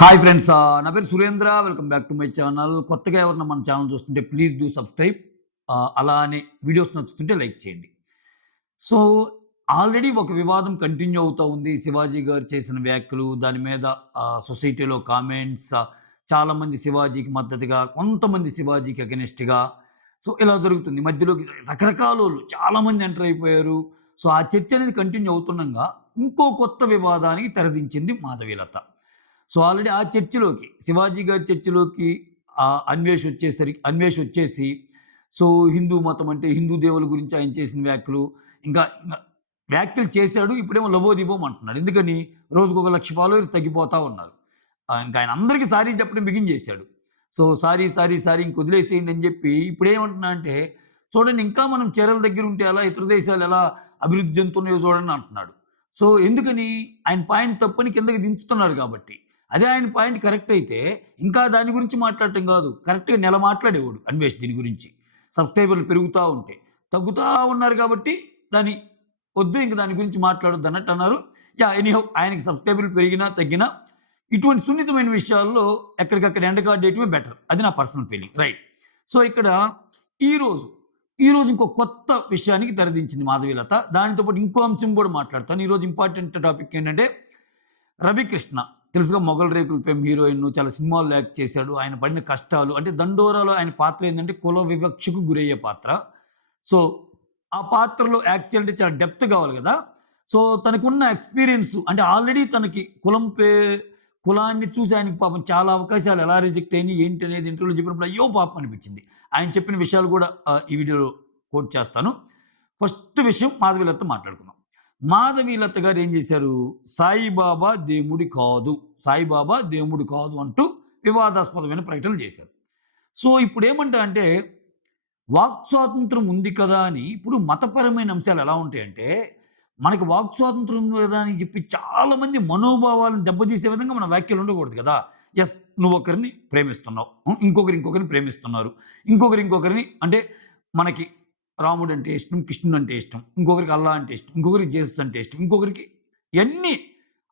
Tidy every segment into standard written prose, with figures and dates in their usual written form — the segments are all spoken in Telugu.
హాయ్ ఫ్రెండ్స్, నా పేరు Surendra. Welcome back to my channel. కొత్తగా ఎవరైనా మన ఛానల్ చూస్తుంటే ప్లీజ్ డూ సబ్స్క్రైబ్. అలానే వీడియోస్ నచ్చుతుంటే లైక్ చేయండి. సో, ఆల్రెడీ ఒక వివాదం కంటిన్యూ అవుతా ఉంది. శివాజీ గారు చేసిన వ్యాఖ్యలు, దాని మీద సొసైటీలో కామెంట్స్, చాలామంది శివాజీకి మద్దతుగా, కొంతమంది శివాజీకి అగెనిస్ట్‌గా. సో, ఇలా జరుగుతుంది. మధ్యలోకి రకరకాలోళ్ళు చాలామంది ఎంటర్ అయిపోయారు. సో, ఆ చర్చ అనేది కంటిన్యూ అవుతుండగా ఇంకో కొత్త వివాదానికి తెరదించింది మాధవీలత. సో, ఆల్రెడీ ఆ చర్చిలోకి, శివాజీ గారి చర్చిలోకి అన్వేష్ వచ్చేసి, సో, హిందూ మతం అంటే హిందూ దేవుల గురించి ఆయన చేసిన వ్యాఖ్యలు, ఇంకా వ్యాఖ్యలు చేశాడు. ఇప్పుడేమో లబోదిబోం అంటున్నాడు. ఎందుకని? రోజుకొక 1,00,000 ఫాలోవర్స్ తగ్గిపోతా ఉన్నారు. ఇంకా ఆయన అందరికీ సారీ చెప్పడం బిగించేశాడు. సో, సారీ, సారీ, సారీ ఇంక వదిలేసేయండి అని చెప్పి ఇప్పుడేమంటున్నా అంటే, చూడండి ఇంకా మనం చీరల దగ్గర ఉంటే ఎలా, ఇతర దేశాలు ఎలా అభివృద్ధి చెందుతున్నాయో చూడండి అంటున్నాడు. సో, ఎందుకని? ఆయన పాయింట్ తప్పని కిందకి దించుతున్నారు కాబట్టి. అదే ఆయన పాయింట్ కరెక్ట్ అయితే, ఇంకా దాని గురించి మాట్లాడటం కాదు. కరెక్ట్‌గా నెల మాట్లాడేవాడు అన్వేష్ దీని గురించి. సబ్‌స్క్రైబర్‌లు పెరుగుతా ఉంటే. తగ్గుతా ఉన్నారు కాబట్టి దాన్ని వద్దు, ఇంక దాని గురించి మాట్లాడొద్దు అన్నట్టు అన్నారు. ఎనీహౌ ఆయనకి సబ్‌స్క్రైబర్‌లు పెరిగినా, తగ్గినా ఇటువంటి సున్నితమైన విషయాల్లో ఎక్కడికక్కడ ఎండ్ కార్డేయటమే బెటర్. అది నా పర్సనల్ ఫీలింగ్. రైట్. సో, ఇక్కడ ఈరోజు, ఈరోజు ఇంకో కొత్త విషయానికి తెరదించింది మాధవీలత. దానితో పాటు ఇంకో అంశం కూడా మాట్లాడతాను. ఈరోజు ఇంపార్టెంట్ టాపిక్ ఏంటంటే, రవికృష్ణ తెలుసుగా, 'మొగల్ రేకుల్' ఫేమ్ హీరోయిన్, చాలా సినిమాల్లో యాక్ట్ చేశాడు. ఆయన పడిన కష్టాలు అంటే 'దండోరా'లో ఆయన పాత్ర ఏందంటే కుల వివక్షకు గురయ్యే పాత్ర. సో, ఆ పాత్రలో యాక్ట్ చేయాలంటే చాలా డెప్త్ కావాలి గదా! సో, తనకున్న ఎక్స్‌పీరియన్స్ అంటే ఆల్రెడీ తనకి కులాన్ని చూసి ఆయనకి పాపం చాలా అవకాశాలు ఎలా రిజెక్ట్ అయినాయి, ఏంటి అనేది ఇంటర్వ్యూలో చెప్పినప్పుడు అయ్యో పాపం అనిపించింది. ఆయన చెప్పిన విషయాలు కూడా ఈ వీడియోలో కోట్ చేస్తాను. ఫస్ట్ విషయం మాధవీలత మాట్లాడుకుందాం. మాధవీలత గారు ఏం చేశారు? సాయిబాబా దేవుడి కాదు, సాయిబాబా దేవుడు కాదు అంటూ వివాదాస్పదమైన ప్రకటనలు చేశారు. సో, ఇప్పుడేమంటా అంటే, వాక్ స్వాతంత్రం ఉంది కదా అని ఇప్పుడు మతపరమైన అంశాలు ఎలా ఉంటాయంటే, మనకి వాక్ స్వాతంత్రం ఉంది కదా అని చెప్పి చాలామంది మనోభావాలను దెబ్బతీసే విధంగా మన వ్యాఖ్యలు ఉండకూడదు కదా! యెస్, నువ్వొకరిని ప్రేమిస్తున్నావు. ఇంకొకరిని ప్రేమిస్తున్నారు. ఇంకొకరిని అంటే మనకి రాముడంటే ఇష్టం, కృష్ణుడంటే ఇష్టం. ఇంకొకరికి అల్లా అంటే ఇష్టం. ఇంకొకరికి జీసస్ అంటే ఇష్టం. ఇంకొకరికి ఇయన్నీ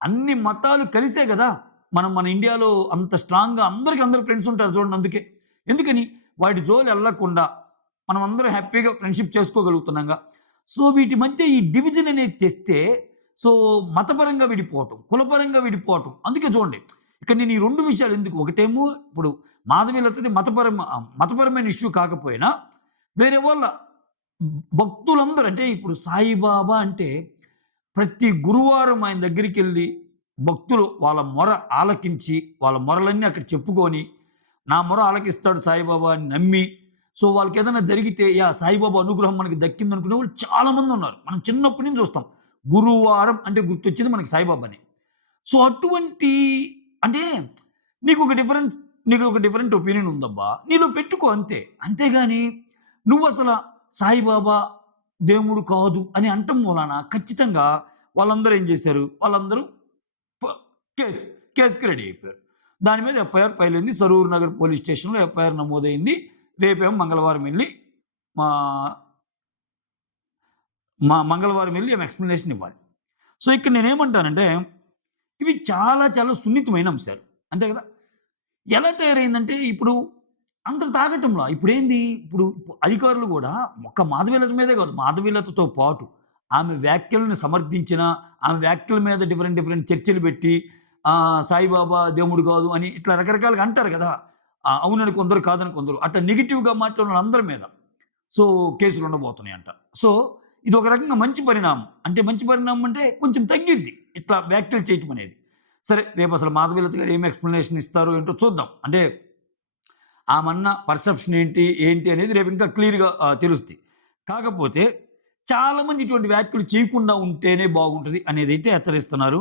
అన్ని మతాలు కలిసే గదా! మనం మన ఇండియాలో అంత స్ట్రాంగ్‌గా అందరూ ఫ్రెండ్స్ ఉంటారు చూడండి అందుకే. ఎందుకని? వాటి జోలెళ్ళకుండా మనమందరం హ్యాపీగా ఫ్రెండ్‌షిప్ చేసుకోగలుగుతున్నాంగా. సో, వీటి మధ్య ఈ డివిజన్ అనేది తెస్తే, సో, మతపరంగా విడిపోవటం, కులపరంగా విడిపోవటం. అందుకే చూడండి, ఇక్కడ నేను ఈ 2 విషయాలు ఎందుకు, ఒకటేమో ఇప్పుడు మాధవీలతది మతపరమైన ఇష్యూ కాకపోయినా, వేరే వాళ్ళ భక్తులందరూ అంటే ఇప్పుడు సాయిబాబా అంటే ప్రతి గురువారం ఆయన దగ్గరికెళ్ళి భక్తులు వాళ్ళ మొర ఆలకించి, వాళ్ళ మొరలన్నీ అక్కడ చెప్పుకొని, నా మొర ఆలకిస్తాడు సాయిబాబా అని నమ్మి, సో, వాళ్ళకేదైనా జరిగితే సాయిబాబా అనుగ్రహం మనకి దక్కిందనుకునే వాళ్ళు చాలామందున్నారు. మనం చిన్నప్పటి నుంచి చూస్తాం. గురువారం అంటే గుర్తొచ్చేది మనకి సాయిబాబానే. సో, అటువంటి అంటే నీకొక డిఫరెంట్ ఒపీనియన్ ఉందబ్బా! నీలో పెట్టుకో అంతే. అంతేగాని నువ్వసల సాయిబాబా దేవుడు కాదు అని అంటం మూలాన ఖచ్చితంగా వాళ్ళందరూ ఏం చేశారు? వాళ్ళందరూ ప కేస్ కేస్‌కి రెడీ అయిపోయారు. దాని మీద ఎఫ్ఐఆర్ ఫైల్ అయింది. సరూర్ నగర్ పోలీస్ స్టేషన్‌లో ఎఫ్ఐఆర్ నమోదైంది. రేపేమో మంగళవారం ఎళ్లి మా మంగళవారం ఎళ్లి ఏమో ఎక్స్‌ప్లనేషన్ ఇవ్వాలి. సో, ఇక్కడ నేనేమంటానంటే, ఇవి చాలా చాలా సున్నితమైన అంశాలు. అంతే కదా! ఎలా తయారైందంటే ఇప్పుడు అందరూ తాగటంలా. ఇప్పుడు అధికారులు గూడా ఒక్క మాధవీలత మీదే కాదు, మాధవీలతతో పాటు ఆమె వ్యాఖ్యలను సమర్థించిన, ఆమె వ్యాఖ్యల మీద డిఫరెంట్ చర్చలు పెట్టి సాయిబాబా దేవుడు కాదు అని ఇట్లా రకరకాలుగా అంటారు కదా! అవునని కొందరు, కాదని కొందరు. అట్లా నెగెటివ్‌గా మాట్లాడిన అందరి మీద సో, కేసులు ఉండబోతున్నాయంట. సో, ఇది ఒక రకంగా మంచి పరిణామం. అంటే మంచి పరిణామం అంటే కొంచెం తగ్గిద్ది ఇట్లా వ్యాఖ్యలు చేయటం అనేది. సరే, రేపు అసలు మాధవీలత గారు ఏం ఎక్స్‌ప్లనేషన్ ఇస్తారో ఏంటో చూద్దాం. అంటే ఆమన్న పర్సెప్షన్ ఏంటి అనేది రేపు ఇంకా క్లియర్‌గా తెలుస్తయి. కాకపోతే చాలామంది ఇటువంటి వ్యాఖ్యలు చేయకుండా ఉంటేనే బాగుంటది అనేదైతే హెచ్చరిస్తున్నారు.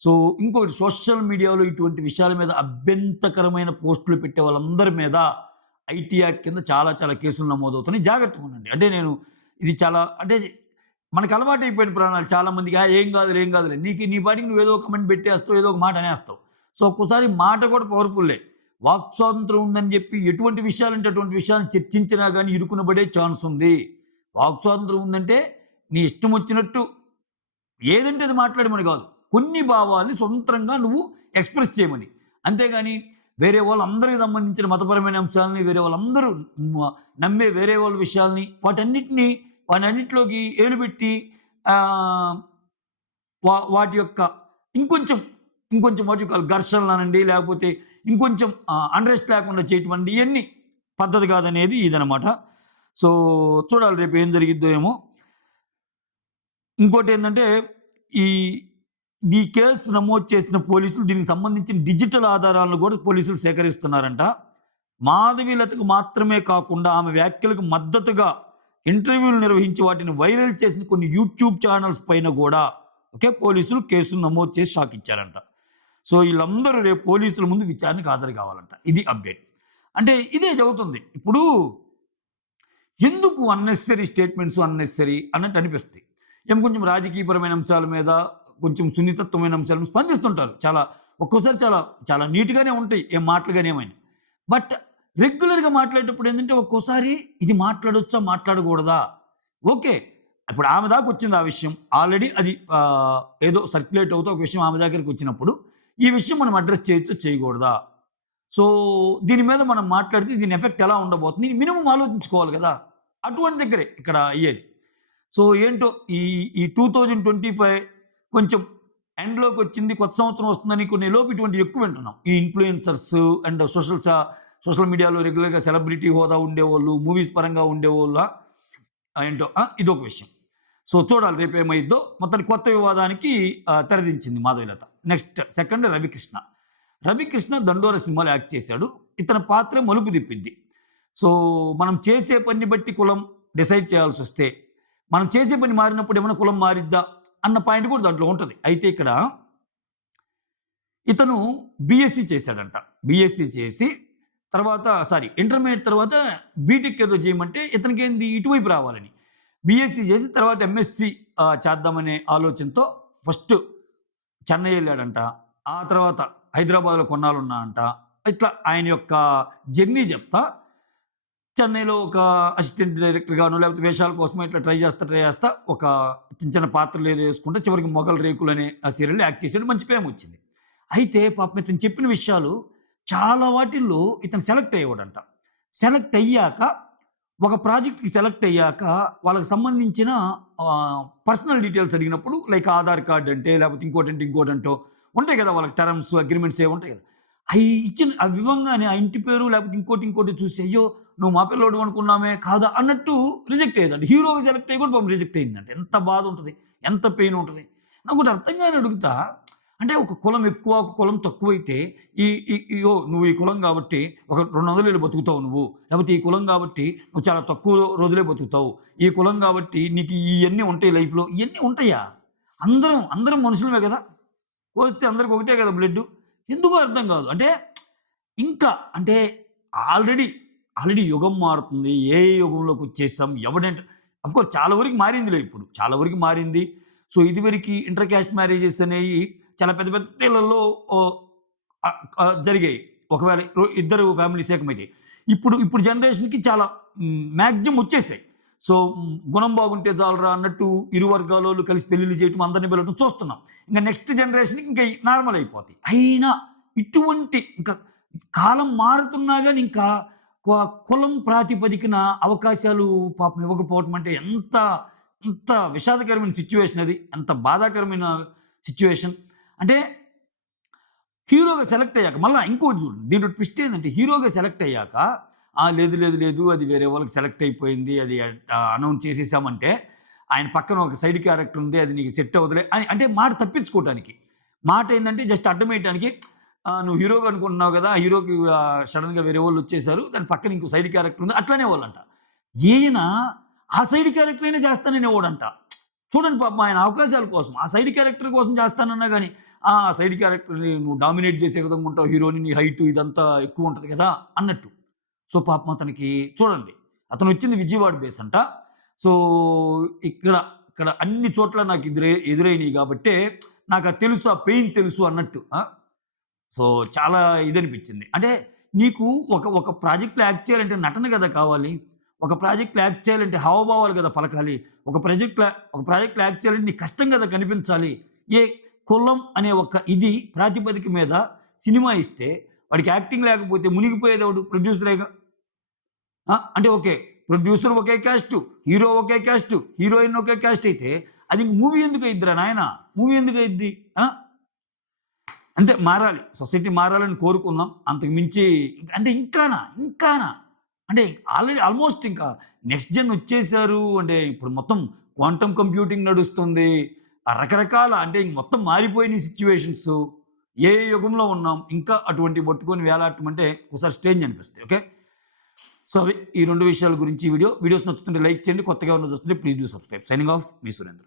సో, ఇంకోటి సోషల్ మీడియాలో ఇటువంటి విషయాల మీద అభ్యంతరకరమైన పోస్టులు పెట్టే వాళ్ళందరి మీద ఐటీ యాక్ట్ కింద చాలా చాలా కేసులు నమోదవుతున్నాయి. జాగ్రత్తగా ఉండండి. అంటే నేను ఇది చాలా అంటే మనకు అలవాటైపోయిన ప్రాణాలు చాలామందికి ఏం కాదులే. నీ పాటికి నువ్వేదో ఒక కమెంట్ పెట్టేస్తావు, ఏదో ఒక మాట అనేస్తావు. సో, ఒక్కోసారి మాట కూడా పవర్‌ఫుల్లే. వాక్ స్వాతంత్రం ఉందని చెప్పి ఎటువంటి విషయాలంటే అటువంటి విషయాలను చర్చించినా గానీ ఇరుకునబడే ఛాన్స్ ఉంది. వాక్ స్వాతంత్రం ఉందంటే నీ ఇష్టం వచ్చినట్టు ఏదంటే అది మాట్లాడమని కాదు. కొన్ని భావాల్ని స్వతంత్రంగా నువ్వు ఎక్స్‌ప్రెస్ చేయమని. అంతేగాని వేరే వాళ్ళందరికి సంబంధించిన మతపరమైన అంశాలని, వేరే వాళ్ళందరూ నమ్మే వేరే వాళ్ళ విషయాల్ని వాటన్నిటిలోకి ఏలుబెట్టి ఆహ్, వాటి యొక్క ఇంకొంచెం, ఇంకొంచెం వాటి యొక్క ఘర్షణలనండి, లేకపోతే ఇంకొంచెం అన్‌రెస్ట్ లేకుండా చేయటం అండి, ఇయన్నీ పద్ధతి కాదనేది ఇదనమాట. సో, చూడాలి రేపు ఏం జరిగిద్దో ఏమో. ఇంకోటేందంటే, ఈ ఈ కేసు నమోదు చేసిన పోలీసులు దీనికి సంబంధించిన డిజిటల్ ఆధారాలను గూడా పోలీసులు సేకరిస్తున్నారంట. మాధవీలతకు మాత్రమే కాకుండా ఆమె వ్యాఖ్యలకు మద్దతుగా ఇంటర్వ్యూలు నిర్వహించి వాటిని వైరల్ చేసిన కొన్ని యూట్యూబ్ ఛానల్స్ పైన గూడా పోలీసులు కేసులు నమోదు చేసి షాక్ ఇచ్చారంట. సో, ఈళ్ళందరూ రేపు పోలీసుల ముందు విచారణకు హాజరు కావాలంట. ఇది అప్డేట్. అంటే ఇదే జరుగుతుంది. ఇప్పుడు ఎందుకు అన్నెసెసరీ స్టేట్మెంట్స్ అన్నట్టు అనిపిస్తాయి. కొంచెం రాజకీయపరమైన అంశాల మీద, కొంచెం సున్నితత్వమైన అంశాల మీద స్పందిస్తుంటారు. ఒక్కోసారి చాలా చాలా నీట్‌గానే ఉంటాయి. ఏం మాటలు గాని ఏమైనా. బట్ రెగ్యులర్‌గా మాట్లాడేటప్పుడు ఏందంటే ఒక్కోసారి ఇది మాట్లాడొచ్చా? మాట్లాడకూడదా? ఓకే. ఇప్పుడు ఆమె దాకొచ్చింది ఆ విషయం. ఆల్రెడీ అది ఏదో సర్క్యులేట్ అవుతూ ఒక విషయం ఆమె దగ్గరికొచ్చినప్పుడు, ఈ విషయం మనం అడ్రెస్ చేయొచ్చా? చేయకూడదా? సో, దీని మీద మనం మాట్లాడితే దీని ఎఫెక్ట్ ఎలా ఉండబోతుంది? మినిమమ్ ఆలోచించుకోవాలి గదా! అటువంటి దగ్గరే ఇక్కడ అయ్యేది. సో, ఏంటో ఈ ఈ 2025 కొంచెం ఎండ్‌లోకొచ్చింది. కొత్త సంవత్సరం వస్తుందని కొన్ని లోపు ఇటువంటివి ఎక్కువ వింటున్నాం. ఈ ఇన్‌ఫ్లుయెన్సర్స్ అండ్ సోషల్ మీడియాలో రెగ్యులర్‌గా సెలబ్రిటీ హోదా ఉండేవోళ్ళు, మూవీస్ పరంగా ఉండేవోళ్ళ ఏంటో ఇదొక విషయం. సో, చూడాలి రేపేమైద్దో. మొత్తానికి కొత్త వివాదానికి తెరదించింది మాధవీలత. Next second Ravikrishna. రవికృష్ణ 'దండోర' సినిమాలో యాక్ట్ చేశాడు. ఇతని పాత్ర మలుపు తిప్పిద్ది. సో, మనం చేసే పనిని బట్టి కులం డిసైడ్ చేయాల్సొస్తే, మనం చేసే పని మారినప్పుడు ఏమైనా కులం మారిద్దా అన్న పాయింట్ కూడా దాంట్లో ఉంటది. అయితే ఇక్కడ ఇతను బీఎస్సీ చేశాడంట. బీఎస్సీ చేసి ఇంటర్మీడియేట్ తర్వాత బీటెక్ ఏదో చేయమంటే ఇతనికేంది ఇటువైపు రావాలని. బీఎస్సీ చేసి తర్వాత ఎంఎస్సీ చేద్దామనే ఆలోచనతో ఫస్ట్ చెన్నై ఎళ్ళాడంట. ఆ తర్వాత హైదరాబాద్‌లో కొన్నాళ్ళున్నా అంట. ఇట్లా ఆయన యొక్క జర్నీ చెప్తా, చెన్నైలో ఒక అసిస్టెంట్ డైరెక్టర్‌గానో లేకపోతే వేషాల కోసమో ఇట్లా ట్రై చేస్తా ఒక చిన్న చిన్న పాత్రలు ఏదో వేసుకుంటే చివరికి 'మొగల్ రేకులు' అనే ఆ సీరియల్‌లో యాక్ట్ చేసాడు. మంచి ఫేమ్ వచ్చింది. అయితే పాపం ఇతను చెప్పిన విషయాలు చాలా వాటిల్లో ఇతను సెలెక్ట్ అయ్యేవాడంట. సెలెక్ట్ అయ్యాక ఒక ప్రాజెక్ట్‌కి సెలెక్ట్ అయ్యాక వాళ్ళకి సంబంధించిన పర్సనల్ డీటెయిల్స్ అడిగినప్పుడు లైక్ ఆధార్ కార్డ్ అంటే లేకపోతే ఇంకోటంటో ఉంటాయి కదా! వాళ్ళకి టర్మ్స్, అగ్రీమెంట్స్ ఏవో ఉంటాయి కదా! అవి ఇవ్వంగానే ఆ ఇంటి పేరు లేకపోతే ఇంకోటి చూసి అయ్యో! నువ్వు మా పిల్లోడివి అనుకున్నామే కాదా అన్నట్టు రిజెక్ట్ అయ్యేదంట. హీరోగా సెలెక్ట్ అయ్యి కూడా పాపం రిజెక్ట్ అయిందంట. ఎంత బాధ ఉంటది. ఎంత పెయిన్ ఉంటది. నాకోటి అర్థం కాని అడుగుతా. అంటే ఒక కులం ఎక్కువ, ఒక కులం తక్కువైతే ఈ ఈ ఇగో నువ్వు ఈ కులం కాబట్టి ఒక 200 ఏళ్ళు బతుకుతావు నువ్వు. లేకపోతే ఈ కులం కాబట్టి నువ్వు చాలా తక్కువ రోజులే బతుకుతావు. ఈ కులం కాబట్టి నీకు ఇయన్నీ ఉంటాయి లైఫ్‌లో. ఇయన్నీ ఉంటాయా? అందరం మనుషులమే కదా! పోస్తే అందరికి ఒకటే కదా బ్లడ్డు. ఎందుకో అర్థం కాదు. ఇంకా అంటే ఆల్రెడీ, ఆల్రెడీ యుగం మారుతుంది. ఏఐ యుగంలోకొచ్చేసాం. ఆఫ్‌కోర్స్ చాలా వరకు మారిందిలే ఇప్పుడు. చాలా వరకు మారింది. సో, ఇదివరకి ఇంటర్ కాస్ట్ మ్యారేజెస్ అనేయి చాలా పెద్ద పెద్ద ఇళ్లల్లో ఓహ్, జరిగాయి. ఒకవేళ ఇద్దరు ఫ్యామిలీస్ ఏకమైతే. ఇప్పుడు జనరేషన్‌కి చాలా మాక్సిమం వచ్చేసాయి. సో, గుణం బాగుంటే చాలురా అన్నట్టు ఇరు వర్గాలోళ్ళు కలిసి పెళ్లిళ్లు చేయటం, అందరిని పిలవటం చూస్తున్నాం. ఇంక నెక్స్ట్ జనరేషన్‌కి ఇంకా నార్మల్ అయిపోతాయి. అయినా ఇటువంటి ఇంకా కాలం మారుతున్నా గాని ఇంకా కులం ప్రాతిపదికన అవకాశాలు పాపం ఇవ్వకపోవటం అంటే ఎంత విషాదకరమైన సిట్యుయేషన్ అది. ఎంత బాధాకరమైన సిట్యుయేషన్. అంటే హీరోగా సెలెక్ట్ అయ్యాక మళ్ళా ఇంకోటి చూడండి. దీంట్లో ట్విస్ట్ ఏందంటే హీరోగా సెలెక్ట్ అయ్యాక లేదు. అది వేరే వాళ్ళకి సెలెక్ట్ అయిపోయింది. అది అనౌన్స్ చేసేసామంటే, ఆయన పక్కన ఒక సైడ్ క్యారెక్టర్ ఉంది. అది నీకు సెట్ అవ్వదులే అని అంటే మాట తప్పించుకోవటానికి. మాట ఏందంటే జస్ట్ అడ్డం వేయటానికి నువ్వు హీరోగా అనుకుంటున్నావు కదా! హీరోకి సడెన్‌గా వేరే వాళ్ళు వచ్చేసారు. దాని పక్కన ఇంకో సైడ్ క్యారెక్టర్ ఉంది. అట్లనే వాళ్ళంట. ఈయన ఆ సైడ్ క్యారెక్టర్‌నే చేస్తాననేవాడంట. చూడండి పాపం ఆయన అవకాశాల కోసం, ఆ సైడ్ క్యారెక్టర్ కోసం చేస్తానన్నా గాని, ఆ సైడ్ క్యారెక్టర్‌ని నువ్వు డామినేట్ చేసే విధంగా ఉంటావు హీరోని. నీ హైట్ ఇదంతా ఎక్కువ ఉంటది కదా! అన్నట్టు. సో, పాపం అతనికి చూడండి. అతనొచ్చింది విజయవాడ బేస్ అంట. సో, ఇక్కడ అన్ని చోట్ల నాకు ఎదురైనయి గాబట్టే నాకది తెలుసు. ఆ పెయిన్ తెలుసు అన్నట్టు. సో, చాలా ఇదనిపించింది. అంటే నీకు ఒక ప్రాజెక్ట్‌లో యాక్ట్ చేయాలంటే నటన గదా కావాలి. ఒక ప్రాజెక్ట్‌లో యాక్ట్ చేయాలంటే హావభావాలు గదా పలకాలి. ఒక ప్రాజెక్ట్‌లో యాక్ట్ చేయాలంటే నీకు కష్టం గదా కనిపించాలి. ఏ కులం అనే ఒక ఇది ప్రాతిపదిక మీద సినిమా ఇస్తే వాడికి యాక్టింగ్ లేకపోతే మునిగిపోయేదెవడు? ప్రొడ్యూసరేగా. అంటే ఓకే. ప్రొడ్యూసర్ ఒకే క్యాస్టు, హీరో ఒకే క్యాస్టు, హీరోయిన్ ఒకే క్యాస్ట్ అయితే అది మూవీ ఎందుకయిద్దిరా నాయనా? మూవీ ఎందుకయిద్ది? ఆ! అంతే మారాలి. సొసైటీ మారాలని కోరుకుందాం. అంతకు మించి అంటే ఇంకానా అంటే ఆల్రెడీ ఆల్మోస్ట్ ఇంకా నెక్స్ట్ జెన్ వచ్చేసారు. అంటే ఇప్పుడు మొత్తం క్వాంటమ్ కంప్యూటింగ్ నడుస్తుంది. రకరకాల అంటే మొత్తం మారిపోయినాయి సిట్యుయేషన్స్. ఏ యుగంలో ఉన్నాం. ఇంకా అటువంటివి పట్టుకొని వేలాడటం అంటే ఒకసారి స్ట్రేంజ్ అనిపిస్తాయి. ఓకే. సో, అవి ఈ 2 విషయాల గురించి వీడియోస్ నచ్చుతుంటే లైక్ చేయండి. కొత్తగా ఎవరైనా చూస్తుంటే please do subscribe. Signing off me Surendra.